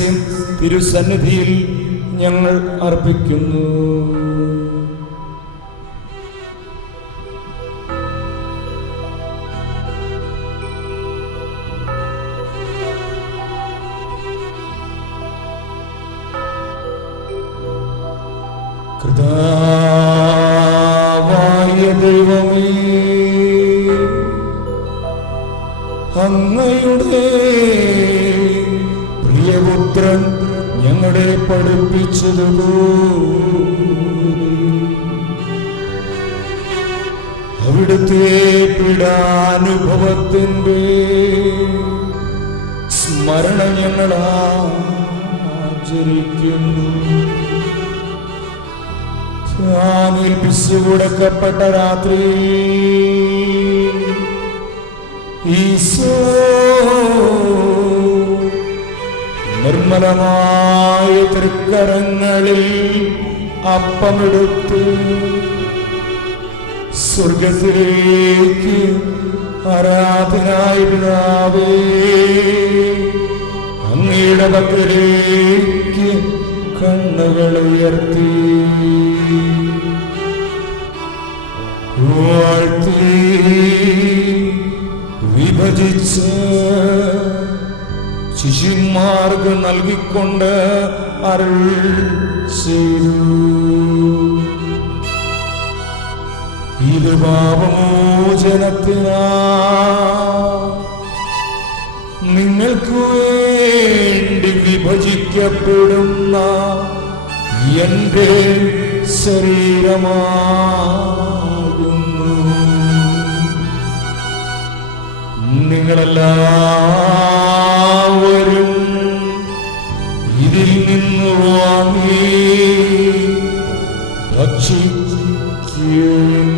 രഹസ്യം തിരുസന്നിധിയിൽ ഞങ്ങൾ അർപ്പിക്കുന്നു. കർത്താവായ ദൈവമേ, അങ്ങയുടെ പ്രിയപുത്രൻ ഞങ്ങളെ പഠിപ്പിച്ചതുപോലെ അവിടുത്തെ പീഡാനുഭവത്തിന്റെ സ്മരണ ഞങ്ങൾ ആചരിക്കുന്നു. ഏൽപ്പിച്ചു കൊടുക്കപ്പെട്ട രാത്രി ഈശോ നിർമ്മലമായ തൃക്കരങ്ങളിൽ അപ്പമെടുത്ത് സ്വർഗത്തിലേക്ക് ആരാധനായ പിതാവേ അങ്ങയുടെ പക്കലേക്ക് കണ്ണുകൾ ഉയർത്തി വാഴ്ത്തി വിഭജിച്ച് ശിഷ്യന്മാർക്ക് നൽകിക്കൊണ്ട് അരുൾ ചെയ്തു. ഇത് പാപമോചനത്തിനാ നിങ്ങൾക്ക് വേണ്ടി വിഭജിക്കപ്പെടുന്ന എന്റെ ശരീരമാകുന്നു. നിങ്ങളെല്ലാവരും ഇതിൽ നിന്ന് വാങ്ങി ഭക്ഷിക്കുവിൻ.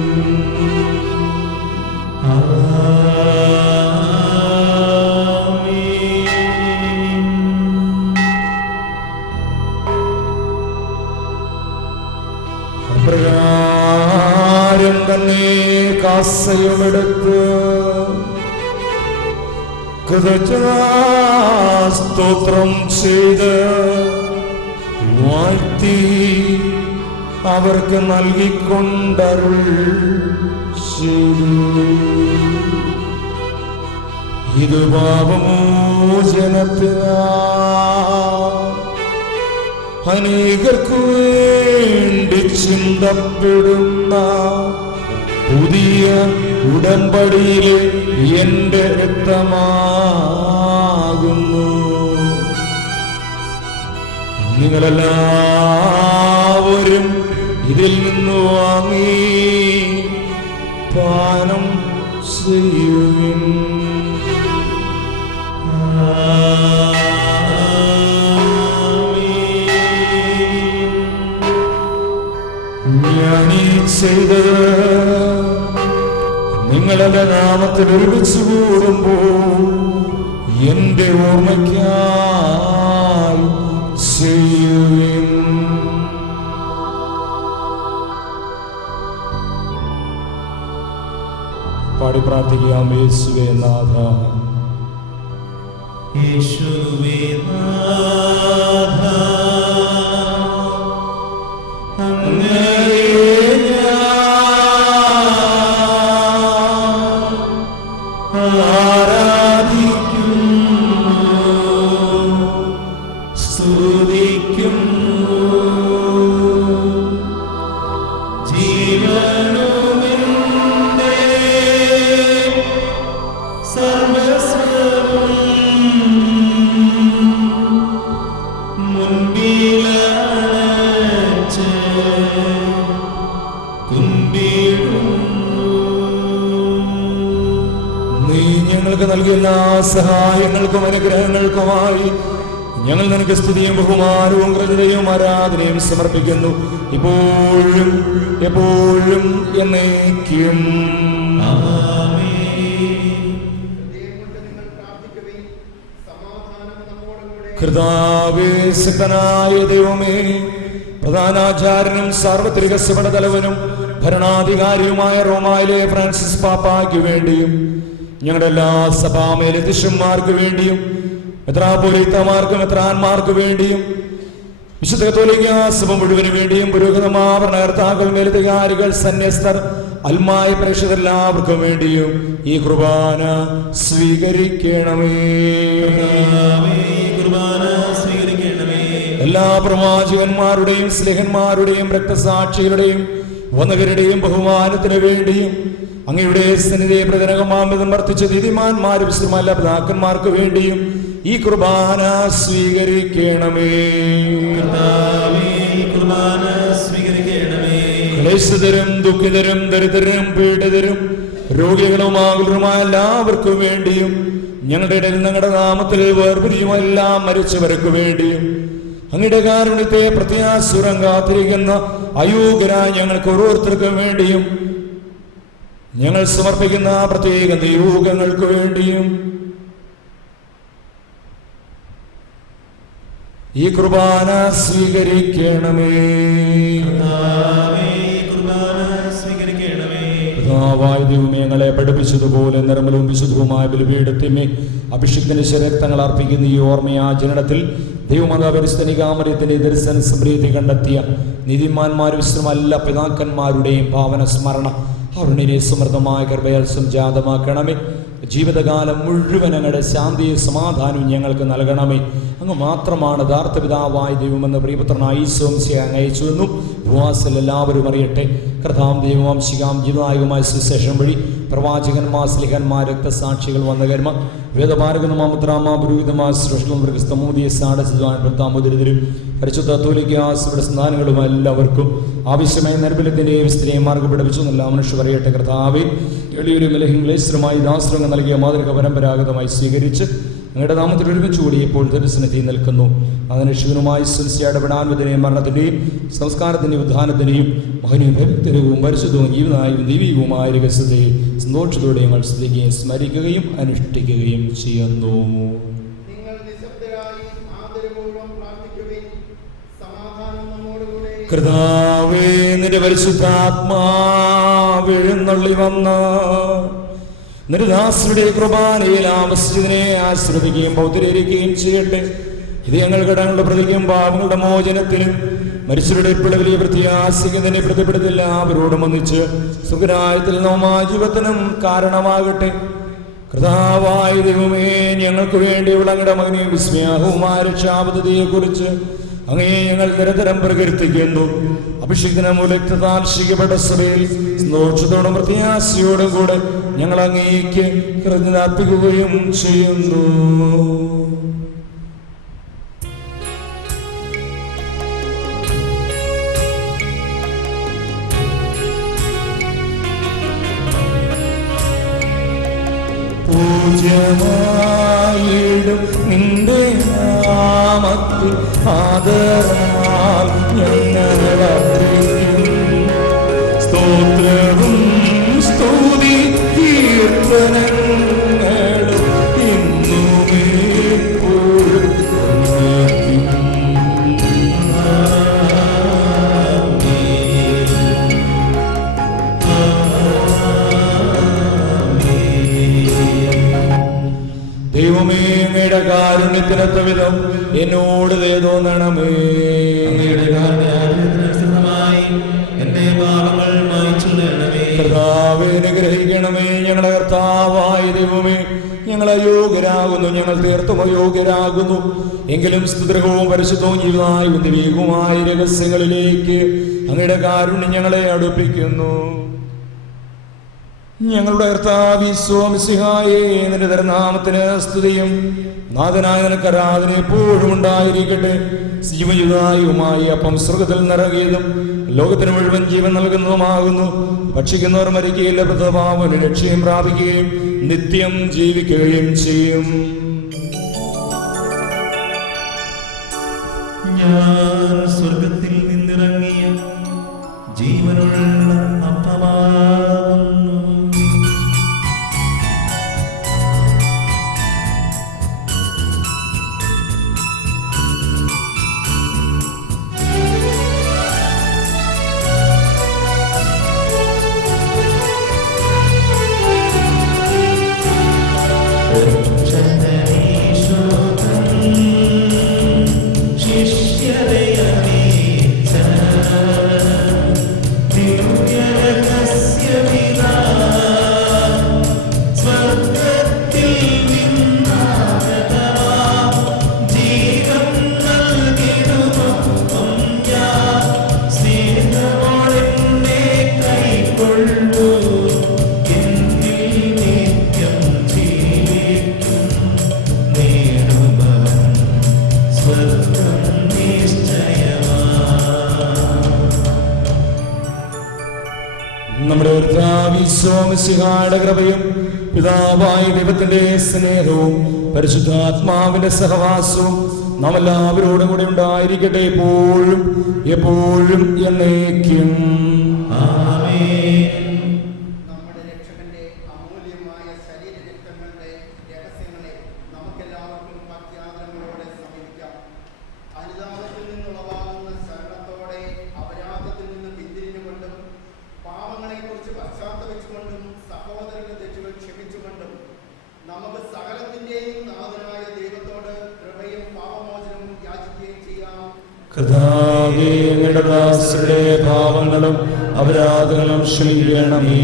അപ്രകാരം തന്നെ കാസയുമെടുത്ത് സ്തോത്രം ചെയ്ത് വാഴ്ത്തി അവർക്ക് നൽകിക്കൊണ്ടരുൾ ചെയ്തു. ഇത് പാപമോചനത്തിനാ അനേകർക്കു വേണ്ടി ചിന്തപ്പെടുന്ന പുതിയ ഉടമ്പടിയിലെ എന്റെ രക്തമാകുന്നു. നിങ്ങളെല്ലാവരും ഇതിൽ നിന്ന് വാങ്ങി പാനം ചെയ്യുവിൻ. ഞാനീ ചെയ്തത് നിങ്ങളുടെ നാമത്തിൽ ഒരുമിച്ച് കൂടുമ്പോൾ എന്റെ ഓർമ്മയ്ക്കായി ചെയ്യുവിൻ. പാടി പ്രാർത്ഥിക്കാം. യേശുവേ നാഥ, യേശുവേ നാഥ, നൽകിയ എല്ലാ സഹായങ്ങൾക്കും അനുഗ്രഹങ്ങൾക്കുമായി ഞങ്ങൾ നിനക്ക് സ്തുതിയും ബഹുമാനവും കൃതജ്ഞതയും ആരാധനയും സമർപ്പിക്കുന്നു, ഇപ്പോഴും എപ്പോഴും എന്നേക്കും. കർത്താവേ, ശക്തനായ ദൈവമേ, പ്രധാനാചാര്യനും സാർവത്രിക സഭയുടെ തലവനും ഭരണാധികാരിയുമായ റോമായിലെ ഫ്രാൻസിസ് പാപ്പായ്ക്ക് വേണ്ടിയും ഞങ്ങളുടെ എല്ലാ സഭാമേലധ്യക്ഷന്മാർക്ക് വേണ്ടിയും മെത്രാപ്പൊലീത്തമാർക്കും മെത്രാന്മാർക്ക് വേണ്ടിയും വിശുദ്ധ കത്തോലിക്ക സഭ മുഴുവന് വേണ്ടിയും പുരോഹിതന്മാർ, ഭരണകർത്താക്കൾ, മേലധികാരികൾ, സന്യസ്തർ, അൽമായ പ്രേക്ഷകർ എല്ലാവർക്കും വേണ്ടിയും ഈ കുർബാന സ്വീകരിക്കണമേ. എല്ലാ പ്രവാചകന്മാരുടെയും സ്ലേഹന്മാരുടെയും രക്തസാക്ഷികളുടെയും വന്നവരുടെയും ബഹുമാനത്തിന് വേണ്ടിയും അങ്ങയുടെ സന്നിധിയെ പ്രതിനകമാമിതം വർത്തിച്ച നീതിമാന്മാരും വിശ്രമല്ല പിതാക്കന്മാർക്ക് വേണ്ടിയും ഈ കുർബാന സ്വീകരിക്കണമേ. ക്ലേശിതരും ദുഃഖിതരും ദരിദ്രരും പീഡിതരും രോഗികളും ആകുലരുമായ എല്ലാവർക്കും വേണ്ടിയും ഞങ്ങളുടെ ഇടയിൽ ഞങ്ങളുടെ നാമത്തിൽ വേർപിരിയുമെല്ലാം മരിച്ചവർക്ക് വേണ്ടിയും അങ്ങയുടെ കാരുണ്യത്തെ പ്രത്യാസുരം കാത്തിരിക്കുന്ന അയോഗ്യരായ ഞങ്ങൾക്ക് ഓരോരുത്തർക്കും വേണ്ടിയും ഞങ്ങൾ സമർപ്പിക്കുന്ന പ്രത്യേക നിയോഗങ്ങൾക്ക് വേണ്ടിയും ഈ കുർബാന സ്വീകരിക്കണമേ. പിതാവായ ദൈവമേ, ഞങ്ങളെ പഠിപ്പിച്ചതുപോലെ നിർമ്മലവും വിശുദ്ധവുമായ ബലിപീഠത്തിന്മേൽ അഭിഷിക്തന്റെ ശരീരങ്ങൾ അർപ്പിക്കുന്ന ഈ ഓർമ്മയാചരണത്തിൽ ദൈവമതപരിസ്ഥനികാമര്യത്തിന്റെ ദർശന സമൃദ്ധി കണ്ടെത്തിയ നീതിമാന്മാരും വിശ്രമല്ല പിതാക്കന്മാരുടെയും ഭാവന സ്മരണ അവരുടെ സമൃദ്ധമായ കൃപയാൽ സംജാതമാക്കണമേ. ജീവിതകാലം മുഴുവൻ അങ്ങയുടെ ശാന്തിയും സമാധാനവും ഞങ്ങൾക്ക് നൽകണമേ. അങ്ങ് മാത്രമാണ് യഥാർത്ഥ പിതാവായ ദൈവമെന്ന് പ്രിയപുത്രനായ ഈശോ മിശിഹായെ അങ്ങ് അയച്ചുവെന്നും ഉപവാസത്തിൽ എല്ലാവരും അറിയട്ടെ. കർത്താവ് ദൈവവംശികാം ജീവനായകമായ സുവിശേഷം വഴി പ്രവാചകന്മാർ, സ്ലിഹന്മാർ, രക്തസാക്ഷികൾ, വന്ദകന്മാർ, വേദപാരകന്മാർ, മുദ്രാമാ, പുരോഹിതന്മാർ, സൃഷ്ടമൂതിയ സാടസിദ്ധാമുദ്രിതരും പരിശുദ്ധ കത്തോലിക്കാസഭയുടെ സന്താനങ്ങളും എല്ലാവർക്കും ആവശ്യമായ നിർബലത്തിൻ്റെയും സ്ഥിതിയും മാർഗ്ഗം പഠിപ്പിച്ചു എല്ലാ മനുഷ്യർ അറിയട്ടെ. കർത്താവേ, എളിയൊരു മിലഹിംഗ്ലേശ്വരമായി ദാശ്രമം നൽകിയ മാതൃക പരമ്പരാഗതമായി സ്വീകരിച്ച് അങ്ങയുടെ നാമത്തിൽ ഒരുമിച്ച് കൂടി ഇപ്പോൾ ദർശനത്തിൽ നിൽക്കുന്നു. അതിനുശിവനുമായി ഇടപെടാൻവതിനെയും മരണത്തിൻ്റെയും സംസ്കാരത്തിൻ്റെയും ഉദ്ധാനത്തിൻ്റെയും മഹനീഭക്തരവും പരിശുദ്ധവും ജീവനായും ദൈവികവുമായ രഹസ്യത്തെ സന്തോഷത്തോടെ ഞങ്ങൾ സ്തുതിക്കുകയും സ്മരിക്കുകയും അനുഷ്ഠിക്കുകയും ചെയ്യുന്നു. കർത്താവേ, നിന്റെ പരിശുദ്ധാത്മാവെഴുന്നള്ളി വന്ന നിന്റെ ദാസരുടെ കുർബാനയിൽ ആവശ്യത്തിനെ ആശ്രദിക്കുകയും പൗത്രീകരിക്കുകയും ചെയ്യട്ടെ. ഇത് ഞങ്ങൾ കടങ്ങളുടെ പ്രതിക്കും പാപങ്ങളുടെ മോചനത്തിനും മരിച്ചവരുടെ പിളവിലെ പ്രത്യാശിക്കുന്നതിനെ പ്രതിപ്പെടുത്തില്ല അവരോടും ഒന്നിച്ച് സുഖരായത്തിൽ നോമാ ജീവിതത്തിനും കാരണമാകട്ടെ. കർത്താവായ ദൈവമേ, ഞങ്ങൾക്ക് വേണ്ടിയുള്ള അങ്ങയുടെ മകനെയും വിസ്മയാഹവുമായ രക്ഷാപദ്ധതിയെ കുറിച്ച് അങ്ങേ ഞങ്ങൾ നിരന്തരം പ്രകീർത്തിക്കുന്നു. അഭിഷിക്തന മൂലത്താൽ ശിക്കപ്പെട്ട സഭയിൽ സന്തോഷത്തോടും പ്രത്യാശയോടും കൂടെ ഞങ്ങൾ അങ്ങേക്ക് കൃതജ്ഞത അർപ്പിക്കുകയും ചെയ്യുന്നു. പൂജ്യമായിടും നിന്റെ നാമത്തിൽ ആദരാൽ ഞങ്ങൾ അർപ്പിക്കും. സ്തോത്രവും സ്തുതി കീർത്തനങ്ങളും ഇന്നുമേ എപ്പോഴും ദൈവമേ, അങ്ങയുടെ കാരുണ്യത്തിനൊത്ത വിധം എന്നോട് ദയ തോന്നണമേ. കർത്താവേ, അനുഗ്രഹിക്കണമേ. ഞങ്ങളുടെ കർത്താവായ ദൈവമേ, ഞങ്ങൾ അയോഗ്യരാകുന്നു, ഞങ്ങൾ തീർത്തും അയോഗ്യരാകുന്നു. എങ്കിലും സ്തുതിർഹവും പരിശുദ്ധവും ജീവനായും ദിവ്യവുമായ രഹസ്യങ്ങളിലേക്ക് അങ്ങയുടെ കാരുണ്യം ഞങ്ങളെ അടുപ്പിക്കുന്നു. ഞങ്ങളുടെ കർത്താവ് ഈശോ മിശിഹായേ, നിന്റെ തിരുനാമത്തിന് സ്തുതിയും നാഥനായ നിനക്ക് ആരാധന എപ്പോഴും ഉണ്ടായിരിക്കട്ടെ. ജീവയുതായുമായി അപ്പം സ്വർഗത്തിൽ നിറങ്ങിയതും ലോകത്തിന് മുഴുവൻ ജീവൻ നൽകുന്നതുമാകുന്നു. ഭക്ഷിക്കുന്നവർ മരിക്കുകയില്ല, പ്രതഭാവന് രക്ഷയും പ്രാപിക്കുകയും നിത്യം ജീവിക്കുകയും ചെയ്യും. ഞാൻ സ്വർഗത്തിൽ നിന്നിറങ്ങിയ ജീവനുള്ള അപ്പമാകുന്നു. നമ്മുടെ കർത്താവിശ്വാമിശിഹായുടെ കൃപയും പിതാവായ ദൈവത്തിന്റെ സ്നേഹവും പരിശുദ്ധാത്മാവിന്റെ സഹവാസവും നാം എല്ലാവരോടും കൂടെ ഉണ്ടായിരിക്കട്ടെ, എപ്പോഴും എപ്പോഴും എന്നേക്കും. നമ്മുടെ രക്ഷകന്റെ അമൂല്യമായ ശരീരരക്തങ്ങളുടെ രഹസ്യങ്ങളെ നമുക്കെല്ലാവർക്കും ഭക്ത്യാദരങ്ങളോടെ സമീപിക്കാം. അനുതാപത്തിൽ നിന്നുളവാകുന്ന ശരണത്തോടെ അപരാധത്തിൽ നിന്ന് പിന്തിരിഞ്ഞുകൊണ്ടും പാവങ്ങളെക്കുറിച്ച് പശ്ചാത്തപിച്ചുകൊണ്ടും സഹോദരന്റെ തെറ്റുകൾ ക്ഷമിച്ചുകൊണ്ടും നമുക്ക് സകലത്തിന്റെയും നാഥനായ ദൈവത്തോട് കൃപയും പാപമോചനവും യാചിക്കുകയും ചെയ്യാം. കർത്താവേ, അങ്ങയുടെ ദാസരുടെ പാപങ്ങളും അപരാധങ്ങളും ക്ഷമിക്കണമേ.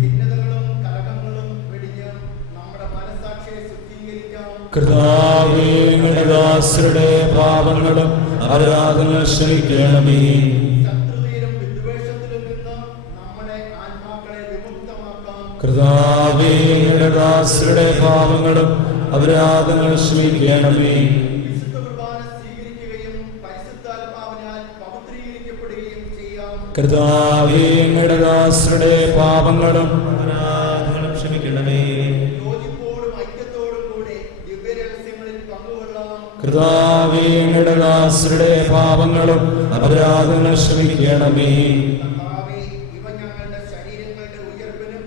ഭിന്നതകളും കലഹങ്ങളും വെടിഞ്ഞ് നമ്മുടെ മനസ്സാക്ഷിയെ ശുദ്ധീകരിക്കാം. കർത്താവേ, അങ്ങയുടെ ദാസരുടെ പാപങ്ങളും അപരാധങ്ങളും ക്ഷമിക്കണമേ. ശത്രുതയിലും വിദ്വേഷത്തിലും നിന്ന് നമ്മുടെ ആത്മാക്കളെ വിമുക്തമാക്കാം. കർത്താവേ, അങ്ങയുടെ ദാസരുടെ പാപങ്ങളും അപരാധങ്ങളും ക്ഷമിക്കണമേ. വിശുദ്ധ കുർബാന സ്വീകരിക്കുകയും പരിശുദ്ധാത്മാവിനാൽ പവിത്രീകരിക്കപ്പെടുകയും ചെയ്യാം. കർത്താവേ, അങ്ങയുടെ ദാസരുടെ പാപങ്ങളും ക്ഷമിക്കണമേ. യോജിപ്പോടും ഐക്യത്തോടും കൂടെ ദിവ്യരഹസ്യങ്ങളിൽ പങ്കുകൊള്ളാം. കർത്താവേ, അങ്ങയുടെ ദാസരുടെ പാപങ്ങളും അപരാധങ്ങളും ക്ഷമിക്കണമേ. കർത്താവേ, ഇവ ഞങ്ങളുടെ ശരീരങ്ങളുടെ ഉയർപ്പിനും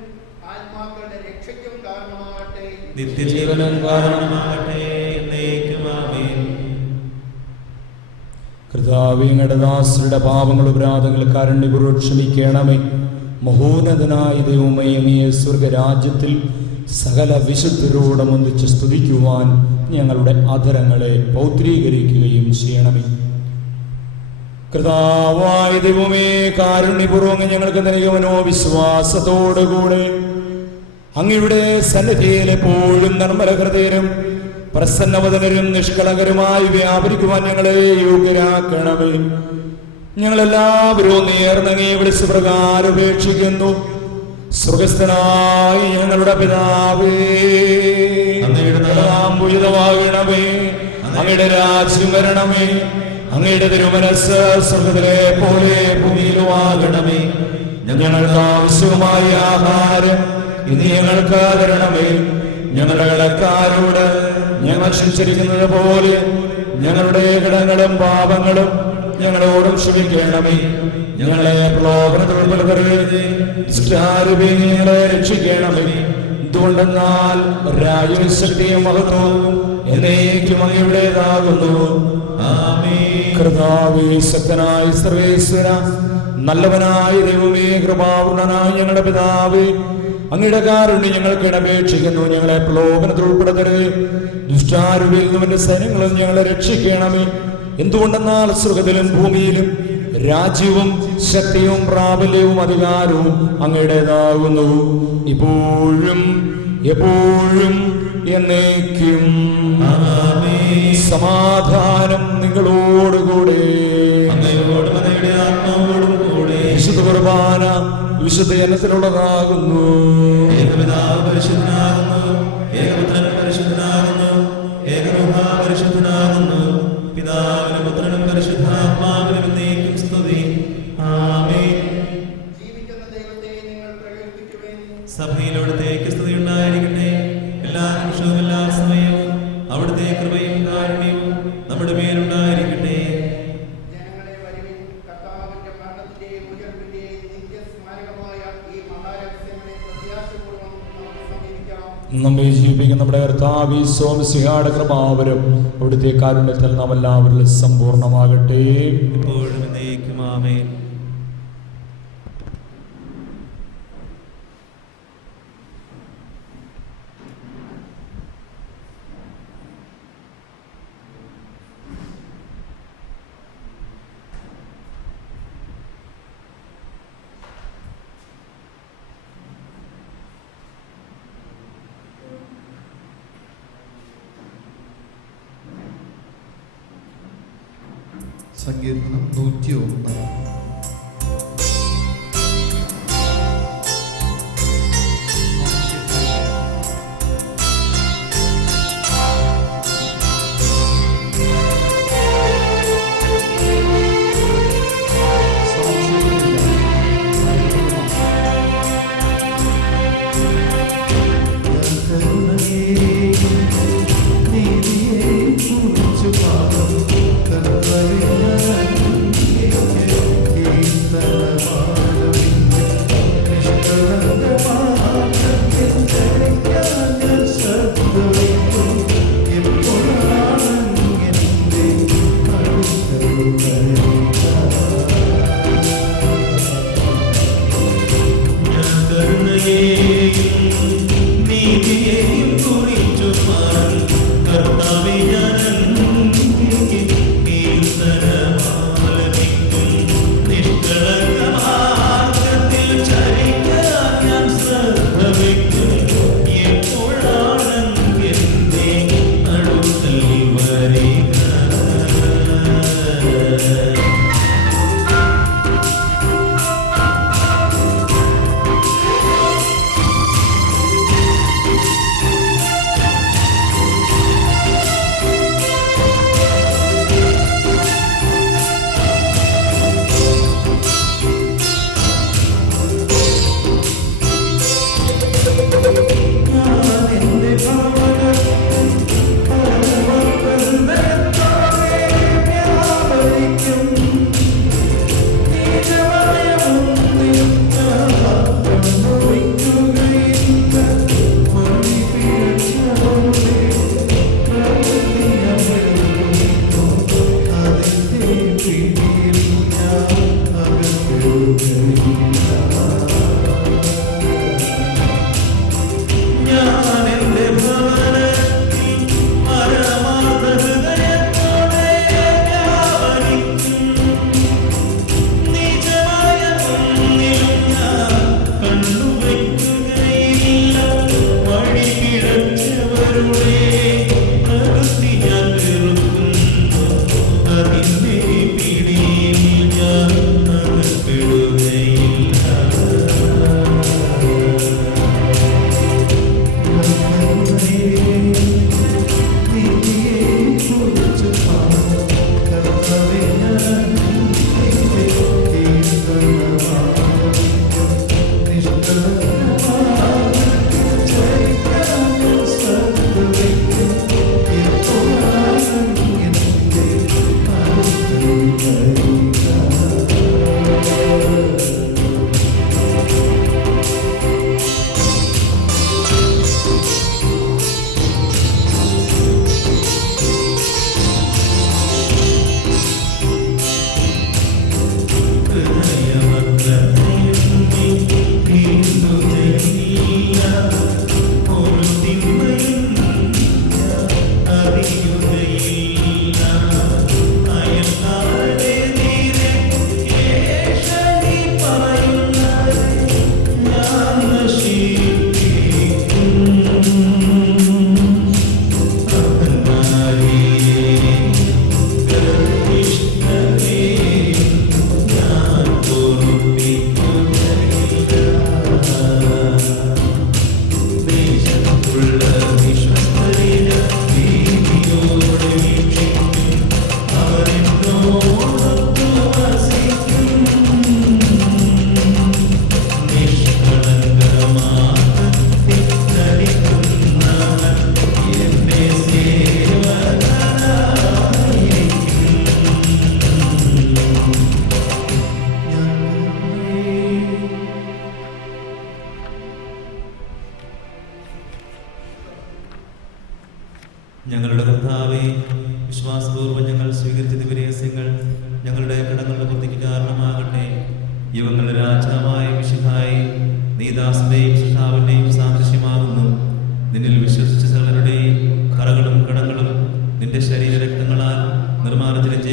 ആത്മാക്കളുടെ രക്ഷയ്ക്കും കാരണമാകട്ടെ. നിത്യജീവനം കാരണമാകട്ടെ. എന്നേക്കും ആമേൻ. കർത്താവേ, അങ്ങയുടെ ദാസരുടെ പാപങ്ങളും അപരാധങ്ങൾ കാരുണ്യപൂർവ്വം ക്ഷമിക്കണമേ. മഹോന്നതനായ ദൈവമേ, അങ്ങയെ സ്വർഗരാജ്യത്തിൽ സകല വിശുദ്ധരോടൊന്നിച്ച് സ്തുതിക്കുവാൻ ഞങ്ങളുടെ അധരങ്ങളെ പൗത്രീകരിക്കുകയും ചെയ്യണമേ. കർത്താവായ ദൈവമേ, കാരുണ്യപൂർവ്വം ഞങ്ങൾക്ക് നൽകുവനോ വിശ്വാസത്തോടുകൂടെ അങ്ങയുടെ സന്നിധിയിൽ എപ്പോഴും നിർമ്മല ഹൃദയരും പ്രസന്നവദനരും നിഷ്കളങ്കരുമായി വ്യാപരിക്കുവാൻ ഞങ്ങളെ യോഗ്യരാക്കണമേ. ഞങ്ങളെല്ലാവരും നേർന്നങ്ങയെ വിളിച്ച് പ്രകാരം ഉപേക്ഷിക്കുന്നു. സ്വർഗസ്ഥനായ ഞങ്ങളുടെ പിതാവേ, അങ്ങയുടെ നാമം പൂജിതമാകണമേ. അങ്ങയുടെ രാജ്യം വരണമേ. അങ്ങയുടെ തിരുമനസ്സ് സ്വർഗ്ഗത്തിലെ പോലെ ഭൂമിയിലുമാകണമേ. ഞങ്ങൾക്ക് ആവശ്യമായ ആഹാരം ഇന്ന് ഞങ്ങൾക്ക് തരണമേ. ഞങ്ങളുടെ കടക്കാരോട് ഞങ്ങൾ ക്ഷമിച്ചിരിക്കുന്നത് പോലെ ഞങ്ങളുടെ കടങ്ങളും പാപങ്ങളും ഞങ്ങളോടും ക്ഷമിക്കണമേ. ഞങ്ങളെ പ്രലോഭനത്തിൽ ഉൾപ്പെടുത്തരുതേ, ദുഷ്ടാരൂപിയിൽ നിന്ന് ഞങ്ങളെ രക്ഷിക്കണമേ. എന്തുകൊണ്ടെന്നാൽ രാജ്യവും ശക്തിയും മഹത്വവും എന്നേക്കും അങ്ങയുടേതാകുന്നു. കർത്താവേ, ശക്തനായ സർവേശ്വര, നല്ലവനായ ദൈവമേ, കൃപാപൂർണനായ ഞങ്ങളുടെ പിതാവേ, അങ്ങയുടെ കാരുണ്യം ഞങ്ങൾക്ക് ഇടപേക്ഷിക്കുന്നു. ഞങ്ങളെ പ്രലോഭനത്തിൽ ഉൾപ്പെടുത്തരുത്, ദുഷ്ടാരൂപിയിൽ നിന്നും സൈന്യങ്ങളും ഞങ്ങളെ രക്ഷിക്കണമേ. എന്തുകൊണ്ടെന്നാൽ സ്വർഗ്ഗത്തിലും ഭൂമിയിലും രാജ്യവും ശക്തിയും പ്രാബല്യവും അധികാരവും അങ്ങയുടേതാകുന്നു, ഇപ്പോഴും എപ്പോഴും എന്നേക്കും. സമാധാനം നിങ്ങളോടുകൂടെ. വിശുദ്ധ കുർബാന വിശുദ്ധ ജനത്തിലുള്ളതാകുന്നു. ഏകപിതാവ് പരിശുദ്ധനാകുന്നു, ഏകപുത്രൻ പരിശുദ്ധനാകുന്നു, ഏകരൂഹ പരിശുദ്ധനാകുന്നു. പിതാവിനും പുത്രനും പരിശുദ്ധാത്മാവിനും എന്നേക്കും സ്തുതി. ആമേൻ. ജീവിക്കുന്ന ദൈവത്തെ നിങ്ങൾ പ്രകീർത്തിക്കുവിൻ. സഭയിലവിടുത്തേക്ക് സ്തുതി ഉണ്ടായിരിക്കട്ടെ. എല്ലാ നിമിഷവും എല്ലാ സമയവും അവിടുത്തെ കൃപയും കാരുണ്യവും നമ്മുടെ മേലുണ്ടായിരിക്കട്ടെ. ജനങ്ങളെ വരുവിൻ, കർത്താവിന്റെ മരണത്തിന്റെയും ഉയർപ്പിന്റെയും നിത്യസ്മാരകമായ ഈ മഹാരഹസ്യങ്ങളെ പ്രത്യാശപൂർവ്വം നമുക്ക് സമീപിക്കാം. നമ്മെ ജീവിപ്പിക്കുന്ന നമ്മുടെ കർത്താവ് ഈശോമിശിഹായുടെ കൃപാവരം അവിടുത്തെ കാരുണ്യത്തിൽ നാം എല്ലാവരിലും സമ്പൂർണ്ണമാകട്ടെ. എപ്പോഴും എന്നേക്കും ആമേൻ. സങ്കീർത്തനം 101.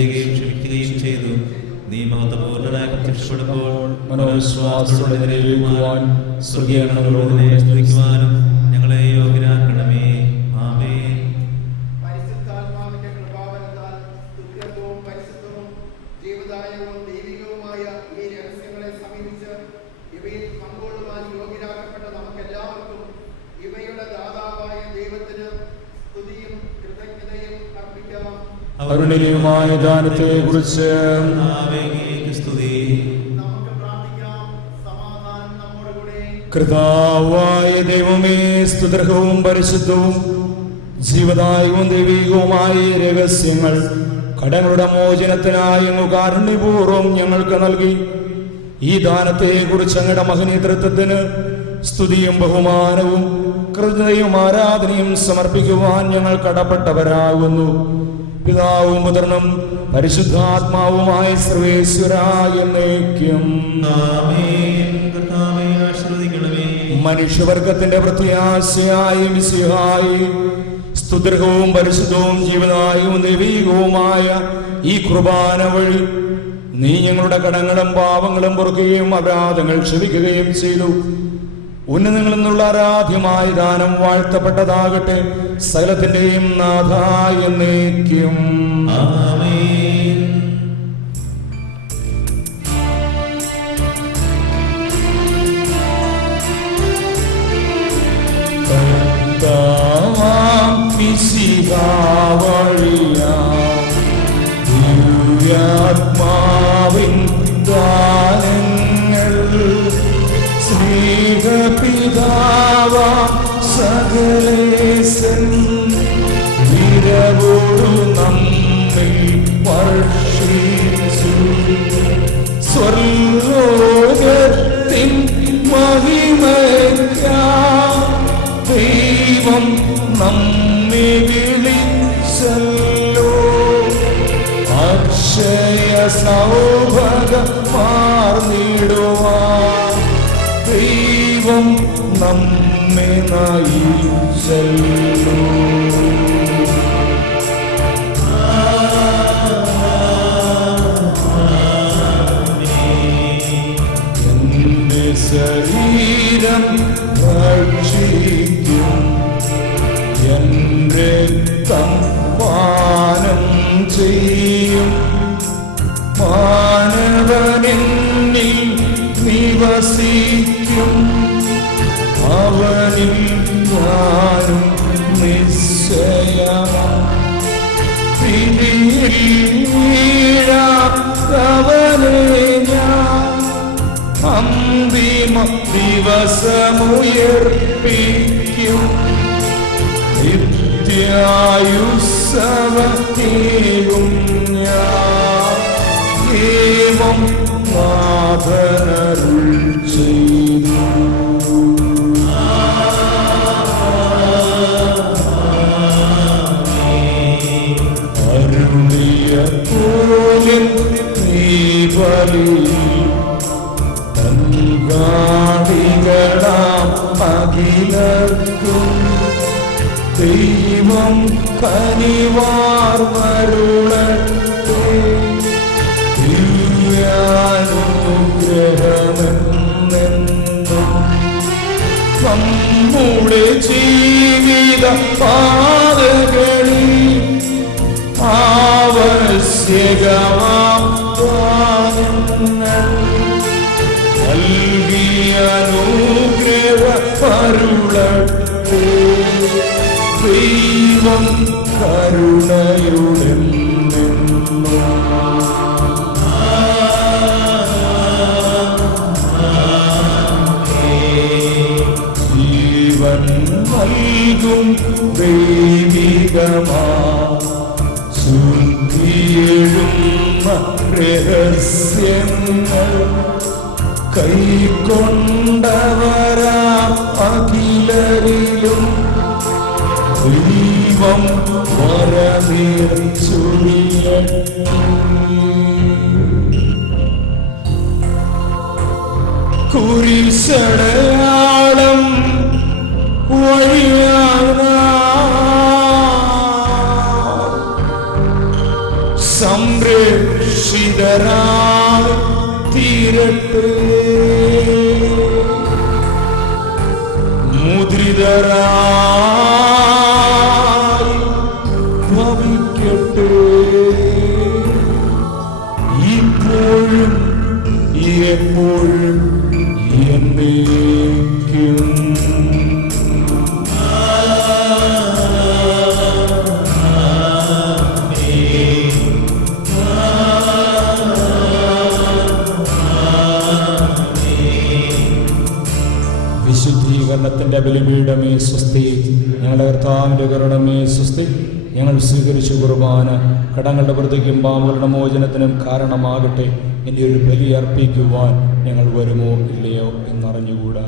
ചെയ്യുകയും ക്ഷമിക്കുകയും ചെയ്തു. നീ മഹത്വപൂർണ്ണനായി പ്രത്യക്ഷപ്പെടുമ്പോൾ മനോവിശ്വാസത്തോടെ നിലയിലേക്കുവാൻ സ്വർഗീയ ഗണങ്ങളോട് സ്തുതിക്കുവാനും ഞങ്ങളെ യോഗ്യരാക്കണമേ. ആമേൻ. പരിശുദ്ധാത്മാവിന്റെ കൃപാവരത്താൽ സ്തുത്യത്വവും പരിശുദ്ധവും ജീവദായകവും ദൈവികവുമായ ഈ രഹസ്യങ്ങളെ സമീപിച്ച് ഇവയിൽ പങ്കുകൊള്ളുവാൻ യോഗ്യരാക്കപ്പെട്ട നമുക്കെല്ലാവർക്കും ഇവയുടെ ദാതാവായ ദൈവത്തിന് സ്തുതിയും കൃതജ്ഞതയും അർപ്പിക്കാം. അരുണികയുമായ ദാനത്തെ കുറിച്ച് സ്തുതി. നമുക്ക് പ്രാർത്ഥിക്കാം. സമാധാനം നമ്മോടുകൂടെ. കർത്താവായ ദൈവമേ, സ്തുത്യർഹവും പരിശുദ്ധവും ജീവദായകവും ദൈവികവുമായ ഈ രഹസ്യങ്ങൾ കടങ്ങളുടെ മോചനത്തിനായി അങ്ങ് കാരുണ്യപൂർവ്വം ഞങ്ങൾക്ക് നൽകി. ഈ ദാനത്തെ കുറിച്ച് അങ്ങയുടെ മഹനീതൃത്വത്തിന് സ്തുതിയും ബഹുമാനവും കൃതജ്ഞതയും ആരാധനയും സമർപ്പിക്കുവാൻ ഞങ്ങൾ കടപ്പെട്ടവരാകുന്നു. പിതാവും പുത്രനും പരിശുദ്ധാത്മാവുമായ സർവേശ്വരായ എന്നേക്കും ആമേൻ. കർത്താവേ, ആശീർവദിക്കണമേ. മനുഷ്യവർഗത്തിന്റെ പ്രത്യാശയായി മിശിഹായി സ്തുത്യർഹവും പരിശുദ്ധവും ജീവദായകവും ദൈവികവുമായ ഈ കുർബാന വഴി നീ ഞങ്ങളുടെ കടങ്ങളും പാപങ്ങളും പൊറുക്കുകയും അപരാധങ്ങൾ ക്ഷമിക്കുകയും ചെയ്തു. ഉന്നതങ്ങളിൽ നിന്നുള്ള ആരാധ്യമായ ദാനം വാഴ്ത്തപ്പെട്ടതാകട്ടെ. സകലത്തിന്റെയും നാഥായ എന്നേക്കും ആമേൻ. കർത്താവാം മിശിഹാവഴിയാം ദിവ്യാത്മാവിൻ ദാനങ്ങൾ സ്നേഹപിതാവാം സകലേശൻ വിരവോടു നമ്മിൽ വർഷിച്ചു. സ്വർലോകത്തിൻ മഹിമയ്ക്കായി ദൈവം നമ്മെ വിളിച്ചല്ലോ. അക്ഷയ സൗഭഗമാർന്നിടുവാൻ ദൈവം നമ്മെ നയിച്ചല്ലോ. എന്റെ ശരീരം ഭക്ഷിക്കും, എൻ രക്തം പാനം ചെയ്യും. മാനവനെന്നിൽ നിവസിക്കും, അവനിൽ ഞാനും നിശ്ചയമാം. പിടിയിൽ വീഴാത്തവനെ ഞാൻ അന്തിമ ദിവസമുയർപ്പിക്കും. നിത്യായുസ്സവത്തേയും ഞാൻ ഏവം നാഥനരുൾ ചെയ്തു. അരുളിയ പോലെ നീ ബലിയിൽ പങ്കാളികളാം അഖിലർക്കും ദൈവം കനിവാർ മരുളട്ടെ. ദിവ്യാനുഗ്രഹമെന്നെന്നും നമ്മുടെ ജീവിത പാതകളിൽ ആവശ്യകമാം ദാനങ്ങൾ നൽകിയ അനുഗ്രഹമരുളട്ടെ. ദൈവം കരുണയുടെ ജീവൻ നൽകും ദൈവികമാ ശുദ്ധിയെഴുന്ന രഹസ്യങ്ങൾ കൈക്കൊണ്ടവരാ അഖിലരിലും ദൈവം വരമേറിച്ചുള്ളിയട്ടെ. കുരിശടയാളം വഴിയാകാം സംരക്ഷിക്കപ്പെട്ട പ്രേക്ഷിതരായി തീരട്ടെ, മുദ്രിതരായി ഭവിക്കട്ടെ, ഇപ്പോഴും എപ്പോഴും എന്നേക്കും. വിശുദ്ധീകരണത്തിന്റെ ബലിപീഠമേ സ്വസ്തി, ഞങ്ങളുടെ കർത്താവിന്റെ കരുണമേ സ്വസ്തി. ഞങ്ങൾ സ്വീകരിച്ച കുർബാന കടങ്ങളുടെ വൃത്തിക്കും പാമ്പുകളുടെ മോചനത്തിനും കാരണമാകട്ടെ. ഇനി ഒരു ബലി അർപ്പിക്കുവാൻ ഞങ്ങൾ വരുമോ ഇല്ലയോ എന്നറിഞ്ഞുകൂടാ.